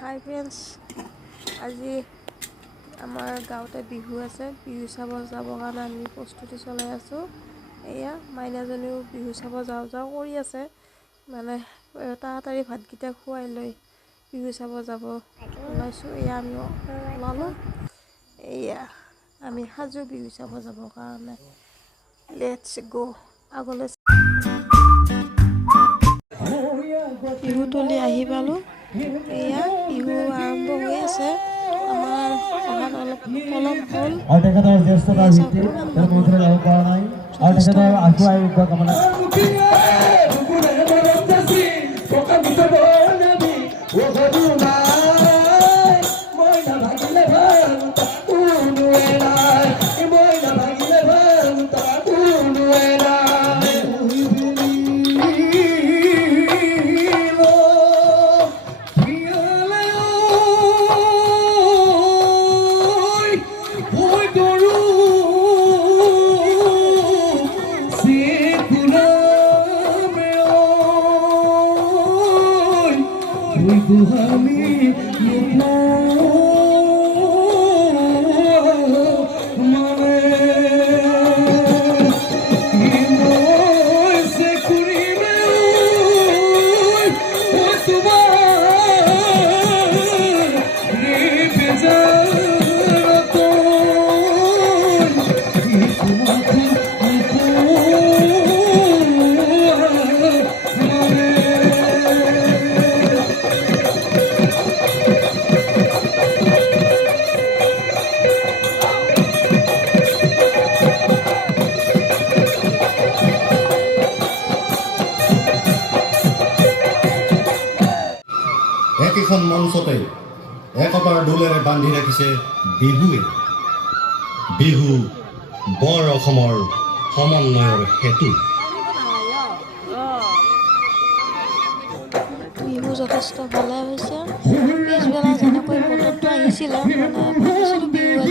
High friends আজি আমাৰ গাঁৱতে বিহু আছে। বিহু চাব যাবৰ কাৰণে আমি প্ৰস্তুতি চলাই আছোঁ। এয়া মাইনাজনীও বিহু চাব যাওঁ যাওঁ কৰি আছে। মানে তাড়াতাড়ি ভাতকেইটা খুৱাই লৈ বিহু চাব যাব ওলাইছোঁ। এয়া আমি ওলালোঁ। এয়া আমি সাজু বিহু চাব যাবৰ কাৰণে। লেটছ গ' আগলৈ বিহু তুলি আহি পালোঁ। এয়া বিহু আৰম্ভ হৈ আছে। আমাৰ অহাত অলপ পলম হ'ল। আৰু তেখেতৰ Ibrahim, you একেখন মঞ্চতে একতাৰ ডোলেৰে বান্ধি ৰাখিছে বিহুৱে। বিহু বৰ অসমৰ সমন্বয়ৰ সেতু। বিহু যথেষ্ট ভালে হৈছে। পিছবেলা যেনেকৈ বতৰটো আহিছিলে মানে বিহু